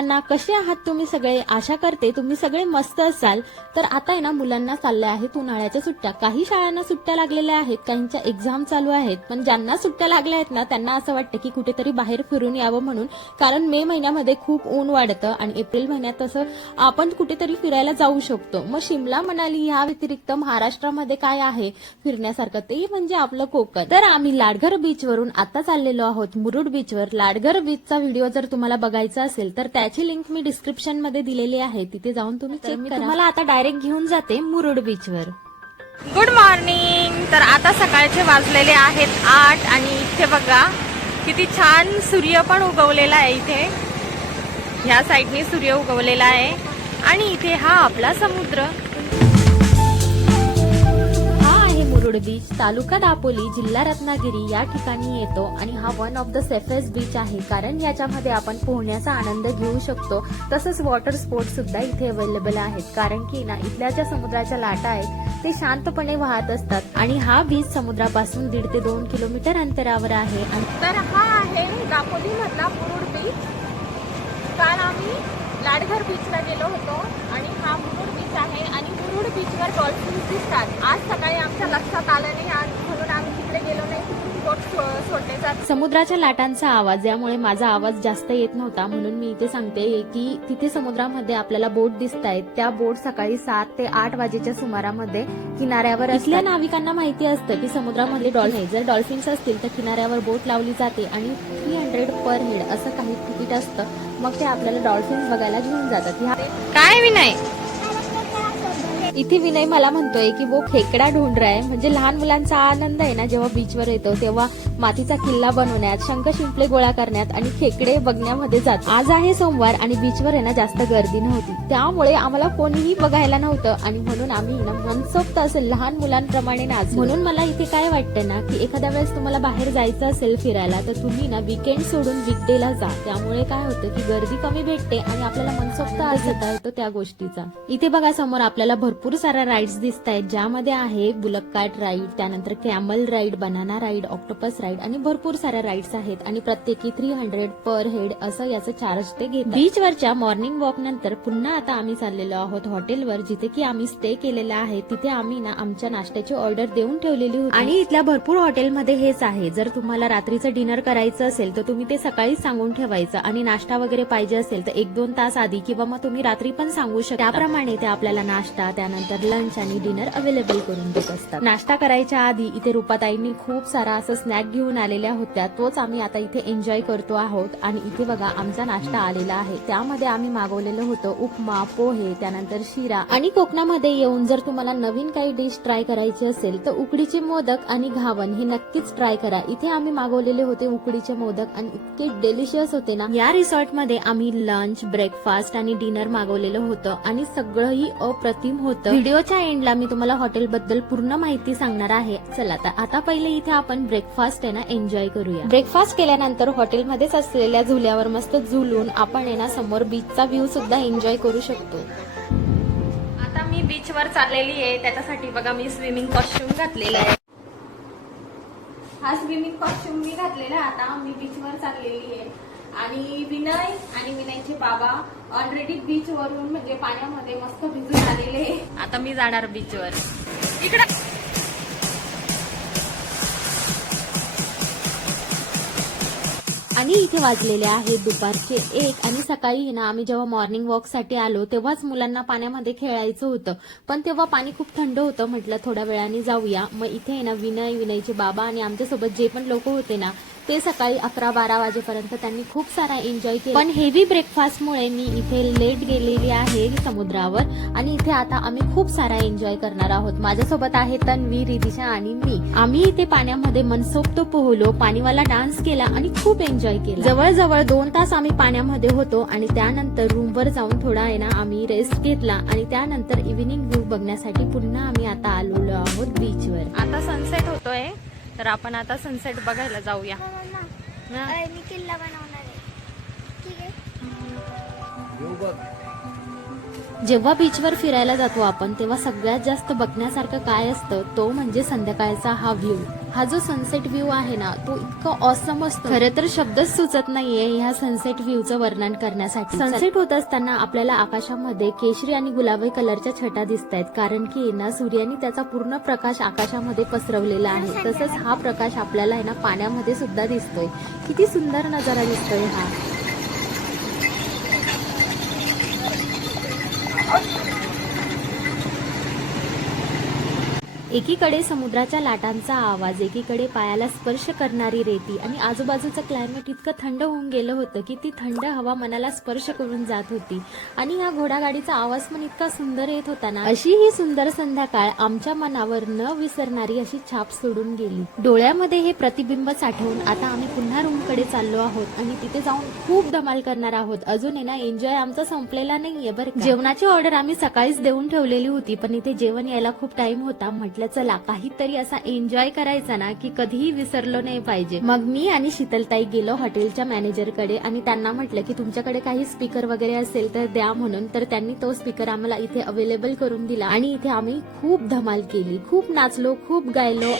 सर्वांना, कसे आहात तुम्ही सगळे? आशा करते तुम्ही सगळे मस्त असाल. तर आता आहे ना, मुलांना चालल्या आहेत उन्हाळ्याच्या सुट्ट्या. काही शाळांना सुट्ट्या लागलेल्या आहेत, काहींच्या एक्झाम चालू आहेत. पण ज्यांना सुट्ट्या लागल्या आहेत ना, त्यांना असं वाटतं की कुठेतरी बाहेर फिरून यावं म्हणून. कारण मे महिन्यामध्ये खूप ऊन वाढतं आणि एप्रिल महिन्यात तसं आपण कुठेतरी फिरायला जाऊ शकतो. मग शिमला, मनाली या व्यतिरिक्त महाराष्ट्रामध्ये काय आहे फिरण्यासारखं, ते म्हणजे आपलं कोकण. तर आम्ही लाडघर बीच वरून आता चाललेलो आहोत मुरुड बीचवर. लाडघर बीचचा व्हिडिओ जर तुम्हाला बघायचा असेल तर त्याची लिंक मी डिस्क्रिप्शन मध्ये दिलेली आहे, तिथे जाऊन तुम्ही चेक करा. तुम्हाला आता डायरेक्ट घेऊन जाते मुरुड बीचवर. Good morning. तर आता सकाळचे वाजलेले आहेत 8 आणि इथे बघा किती छान सूर्य पण उगवलेला आहे. इथे ह्या साईडने सूर्य उगवलेला आहे आणि इथे हा आपला समुद्र. मुरुड बीच, तालुका दापोली, जिल्हा रत्नागिरी या ठिकाणी येतो आणि हा one of the safest beach आहे. कारण याच्यामध्ये आपण पोहण्याचा आनंद घेऊ शकतो. तसंच वॉटर स्पोर्ट्स सुद्धा इथे अवेलेबल आहेत. कारण की ना, इथल्या ज्या समुद्राच्या लाटा आहेत ते शांतपणे वाहत असतात आणि हा बीच समुद्रापासून 1.5 ते 2 किलोमीटर अंतरावर आहे. तर हा आहे दापोली मधला मुरुड बीच. काल आम्ही लाडघर बीचला गेलो होतो आणि हा मुरुड बीच आहे आणि मुरुड बीचवर डॉल्फिन्स दिसतात. आज सकाळी आमच्या लक्षात आलं नाही आणि म्हणून आम्ही तिकडे गेलो नाही की बोट सोडले जातात. समुद्राच्या लाटांचा आवाज, यामुळे माझा आवाज जास्त येत नव्हता, म्हणून मी इथे सांगते की तिथे समुद्रामध्ये आपल्याला बोट दिसत आहेत. त्या बोट सकाळी 7 ते 8 वाजेच्या सुमारामध्ये किनाऱ्यावर. इथल्या नाविकांना माहिती असतं की समुद्रामध्ये जर डॉल्फिन्स असतील तर किनाऱ्यावर बोट लावली जाते आणि 300 पर हेड असं काही तिकीट असतं. मग ते आपल्याला डॉल्फिन्स बघायला घेऊन जातात. काय विनय? इथे विनय मला म्हणतोय की वो खेकडा ढूंढ रहा है. म्हणजे लहान मुलांचा आनंद आहे ना, जेव्हा बीचवर येतो तेव्हा मातीचा किल्ला बनवण्यात, शंख शिंपले गोळा करण्यात आणि खेकडे बघण्यामध्ये जात. आज आहे सोमवार आणि बीचवर आहे ना जास्त गर्दी नव्हती, त्यामुळे आम्हाला कोणीही बघायला नव्हतं आणि म्हणून आम्ही ना मनसोक्त असेल लहान मुलांप्रमाणे नाच. म्हणून मला इथे काय वाटतं ना की एखाद्या वेळेस तुम्हाला बाहेर जायचं असेल फिरायला तर तुम्ही ना वीकेंड सोडून वीकडेला जा. त्यामुळे काय होतं की गर्दी कमी भेटते आणि आपल्याला मनसोक्त आज घेता येतो त्या गोष्टीचा. इथे बघा समोर आपल्याला भरपूर साऱ्या राईड्स दिसत आहेत, ज्यामध्ये आहे बुलक कार्ट राईड, त्यानंतर camel ride, banana ride, octopus ride आणि भरपूर साऱ्या राईड्स आहेत आणि प्रत्येकी 300 पर हेड असं याचं चार्ज ते घेतात. बीचवरच्या मॉर्निंग वॉक नंतर पुन्हा आता आम्ही चाललेलो आहोत हॉटेलवर, जिथे की आम्ही स्टे केलेला आहे. तिथे आम्ही ना आमच्या नाश्त्याची ऑर्डर देऊन ठेवलेली होती आणि इथल्या भरपूर हॉटेलमध्ये हेच आहे. जर तुम्हाला रात्रीचं डिनर करायचं असेल तर तुम्ही ते सकाळीच सांगून ठेवायचं आणि नाश्ता वगैरे पाहिजे असेल तर 1-2 तास आधी किंवा मग तुम्ही रात्री पण सांगू शकता. त्याप्रमाणे ते आपल्याला नाश्ता, त्यानंतर लंच आणि डिनर अवेलेबल करून देत असतात. नाश्ता करायच्या आधी इथे रुपाताईंनी खूप सारा असं स्नॅक घेऊन आलेल्या होत्या, तोच आम्ही आता इथे एन्जॉय करतो आहोत. आणि इथे बघा आमचा नाश्ता आलेला आहे. त्यामध्ये आम्ही मागवलेलं होतं उपमा, पोहे, त्यानंतर शिरा. आणि कोकणामध्ये येऊन जर तुम्हाला नवीन काही डिश ट्राय करायची असेल तर उकडीचे मोदक आणि घावन हे नक्कीच ट्राय करा. इथे आम्ही मागवलेले होते उकडीचे मोदक आणि इतके डिलिशियस होते ना. या रिसॉर्ट मध्ये आम्ही लंच, ब्रेकफास्ट आणि डिनर मागवलेलं होतं आणि सगळंही अप्रतिम होतं. व्हिडिओच्या एंडला मी तुम्हाला हॉटेल बद्दल पूर्ण माहिती सांगणार आहे. चला आता पहिले इथे आपण ब्रेकफास्ट आहे ना एन्जॉय करूया. ब्रेकफास्ट केल्यानंतर हॉटेलमध्येच असलेल्या झुल्यावर मस्त झुलून आपण आहे ना समोर बीचचा व्ह्यू सुद्धा एन्जॉय करू शकतो. आता मी बीचवर चाललेली आहे, त्याच्यासाठी बघा मी स्विमिंग कॉस्ट्युम घातलेला आहे. हा स्विमिंग कॉस्ट्युम मी घातलेला आहे. आता मी बीचवर चाललेली आहे आणि विनय आणि विनयचे बाबा ऑलरेडी बीच वरून म्हणजे पाण्यामध्ये मस्त भिजून आलेले. आता मी जाणार बीचवर. इकडे आणि इथे वाजलेले आहेत दुपारचे 1 आणि सकाळी ना आम्ही जेव्हा मॉर्निंग वॉक साठी आलो तेव्हाच मुलांना पाण्यामध्ये खेळायचं होतं, पण तेव्हा पाणी खूप थंड होतं. म्हटलं थोड्या वेळाने जाऊया. मग इथे ना विनयचे बाबा आणि आमच्यासोबत जे पण लोक होते ना ते सकाळी 11-12 वाजेपर्यंत त्यांनी खूप सारा एन्जॉय केला. पण हेवी ब्रेकफास्टमुळे मी इथे लेट गेलेली आहे समुद्रावर आणि इथे आता आम्ही खूप सारा एन्जॉय करणार आहोत. माझ्यासोबत आहे तन्वी, रिदिशा आणि मी. आम्ही इथे पाण्यामध्ये मनसोक्त पोहलो, पाणीवाला डान्स केला आणि खूप एन्जॉय केला. जवळजवळ 2 तास आम्ही पाण्यामध्ये होतो आणि त्यानंतर रूमवर जाऊन थोडा आहे ना आम्ही रेस्ट घेतला आणि त्यानंतर इव्हिनिंग व्ह्यू बघण्यासाठी पुन्हा आम्ही आता आलेलो आहोत बीचवर. आता सनसेट होतोय तर आपण आता सनसेट बघायला जाऊया. मी किल्ला बनवणार आहे. ठीक आहे. जेव्हा बीचवर फिरायला जातो आपण तेव्हा सगळ्यात जास्त बघण्यासारखं काय असतं तो म्हणजे संध्याकाळचा हा व्ह्यू. हा जो सनसेट व्ह्यू आहे ना तो इतका ऑसम असतो, खरं तर शब्दच सुचत नाहीये ह्या सनसेट व्ह्यूचं वर्णन करण्यासाठी. सनसेट होत असताना आपल्याला आकाशामध्ये केशरी आणि गुलाबी कलरच्या छटा दिसत आहेत, कारण की ना सूर्याने त्याचा पूर्ण प्रकाश आकाशामध्ये पसरवलेला आहे. तसंच हा प्रकाश आपल्याला आहे ना पाण्यामध्ये सुद्धा दिसतोय. किती सुंदर नजारा दिसतोय हा. एकीकडे समुद्राच्या लाटांचा आवाज, एकीकडे पायाला स्पर्श करणारी रेती आणि आजूबाजूचं क्लायमेट इतकं थंड होऊन गेलं होतं की ती थंड हवा मनाला स्पर्श करून जात होती. आणि या घोडागाडीचा आवाज पण इतका सुंदर येत होता ना. अशी ही सुंदर संध्याकाळ आमच्या मनावर न विसरणारी अशी छाप सोडून गेली. डोळ्यामध्ये हे प्रतिबिंब साठवून आता आम्ही पुन्हा रूमकडे चाललो आहोत आणि तिथे जाऊन खूप धमाल करणार आहोत. अजून आहे ना एन्जॉय आमचा संपलेला नाहीये बरं का. जेवणाची ऑर्डर आम्ही सकाळीच देऊन ठेवलेली होती, पण इथे जेवण यायला खूप टाइम होता. म्हटलं चला काहीतरी असा एन्जॉय करायचा ना की कधीही विसरलो नाही पाहिजे. मग मी आणि शीतलताई गेलो हॉटेलच्या मॅनेजरकडे आणि त्यांना म्हटलं की तुमच्याकडे काही स्पीकर वगैरे असेल तर द्या म्हणून. तर त्यांनी तो स्पीकर आम्हाला इथे अवेलेबल करून दिला आणि इथे आम्ही खूप धमाल केली, खूप नाचलो, खूप गायलो.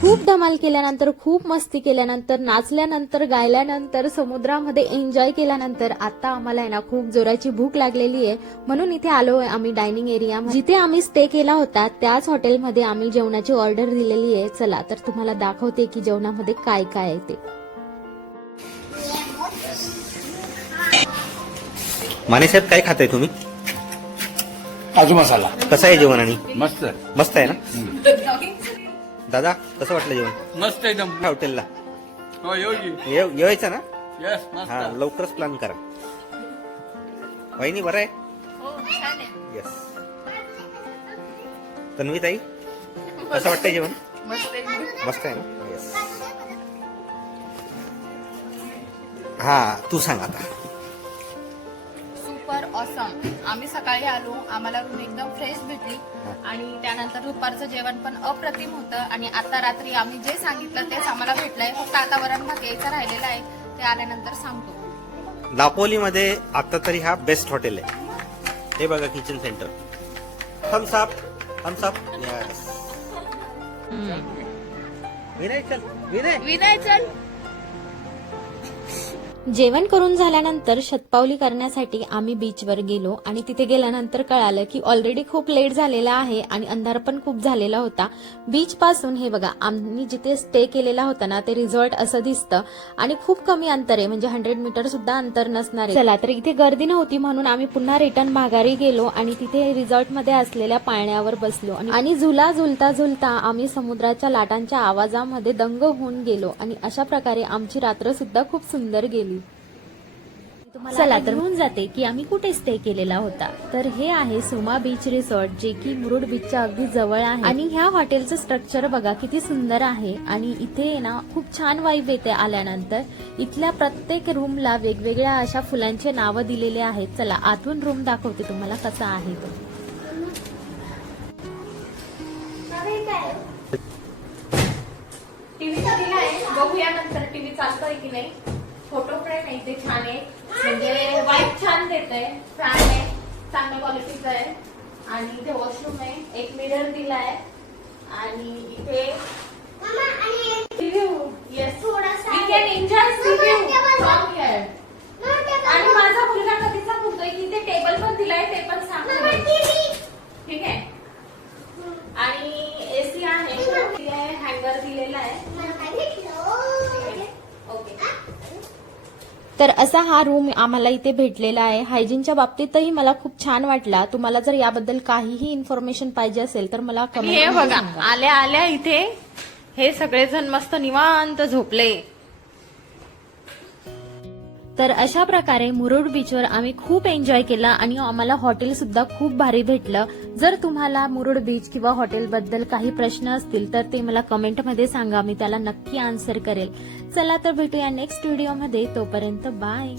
खूप धमाल केल्यानंतर, खूप मस्ती केल्यानंतर, नाचल्यानंतर, गायल्यानंतर, समुद्रामध्ये एन्जॉय केल्यानंतर आता आम्हाला आहे ना खूप जोराची भूक लागलेली आहे. म्हणून इथे आलोय आम्ही डायनिंग एरिया, जिथे आम्ही स्टे केला होता त्याच हॉटेलमध्ये आम्ही जेवणाची ऑर्डर दिलेली आहे. चला तर तुम्हाला दाखवते की जेवणामध्ये काय काय आहे ते. माने साहेब काय खाताय तुम्ही? काजू मसाला कसं आहे जेवण? आणि मस्त मस्त आहे ना. दादा कसं वाटलं जेवण? मस्त एकदम. हॉटेलला हो येऊ की. यायचं ना? यस मस्त. हा लवकरच प्लॅन करा. वहिनी बरं आहे? हो छान आहे. येस. तन्वी ताई कसं वाटतंय जेवण? मस्त आहे ना? येस. हा तू सांग आता. Super awesome. आम्ही सकाळी आलो, आम्हाला रूम एकदम फ्रेश भेटली आणि त्यानंतर दुपारचं जेवण पण अप्रतिम होतं. आणि आता रात्री आम्ही जे सांगितलं तेच आम्हाला भेटलंय. फक्त आता वरण भात यायचं राहिलेलं आहे, ते आल्यानंतर सांगतो. दापोलीमध्ये आता तरी हा बेस्ट हॉटेल आहे. हे बघा kitchen centre. Thumbs up thumbs up. Yes. Vinay चल विनय चल. जेवण करून झाल्यानंतर शतपावली करण्यासाठी आम्ही बीचवर गेलो आणि तिथे गेल्यानंतर कळालं की ऑलरेडी खूप लेट झालेला आहे आणि अंधार पण खूप झालेला होता. बीच पासून हे बघा आम्ही जिथे स्टे केलेला होता ना ते रिसॉर्ट असं दिसतं आणि खूप कमी अंतर आहे, म्हणजे 100 मीटर सुद्धा अंतर नसणार आहे. चला तर इथे गर्दी नव्हती म्हणून आम्ही पुन्हा रिटर्न माघारी गेलो आणि तिथे रिसॉर्ट मध्ये असलेल्या पाळण्यावर बसलो आणि झुला झुलता झुलता आम्ही समुद्राच्या लाटांच्या आवाजामध्ये दंग होऊन गेलो आणि अशा प्रकारे आमची रात्र सुद्धा खूप सुंदर गेली. चला तर होऊन जाते की आम्ही कुठे स्टे केलेला होता. तर हे आहे सोमा बीच रिसॉर्ट, जे की मुरुड बीचच्या अगदी जवळ आहे. आणि ह्या हॉटेलचं स्ट्रक्चर बघा किती सुंदर आहे आणि इथे ना खूप छान वाईब येते आल्यानंतर. इथल्या प्रत्येक रूमला वेगवेगळ्या अशा फुलांचे नावं दिलेले आहेत. चला आतून रूम दाखवते तुम्हाला कसा आहे तो. टीव्हीचा दिलाय, बघूया नंतर टीव्ही चालतोय की नाही. फोटो फ्रेम आहे ते छान आहे, म्हणजे वाईट छान देतंय. फॅन आहे चांगल्या क्वालिटीचा आहे आणि इथे वॉशरूम आहे. एक मिरर दिलाय आणि इथे review. Yes we can enjoy review from here. आणि माझा मुलगा कधीचा बोलतोय की इथे टेबल पण दिलाय, ते पण सांग. ठीक आहे. आणि एसी आहे, हँगर दिलेला आहे. तर असा हा रूम आम्हाला इथे भेटलेला आहे. हायजीनच्या बाबतीतही मला खूप छान वाटला. तुम्हाला जर याबद्दल काहीही इन्फॉर्मेशन पाहिजे असेल तर मला हे कमेंट बघा आल्या आल्या इथे हे सगळेजण मस्त निवांत झोपले. तर अशा प्रकारे मुरुड बीचवर आम्ही खूप एन्जॉय केला आणि आम्हाला हॉटेल सुद्धा खूप भारी भेटलं. जर तुम्हाला मुरुड बीच किंवा हॉटेलबद्दल काही प्रश्न असतील तर ते मला कमेंटमध्ये सांगा, मी त्याला नक्की आन्सर करेल. चला तर भेटूया नेक्स्ट व्हिडिओमध्ये, तोपर्यंत बाय.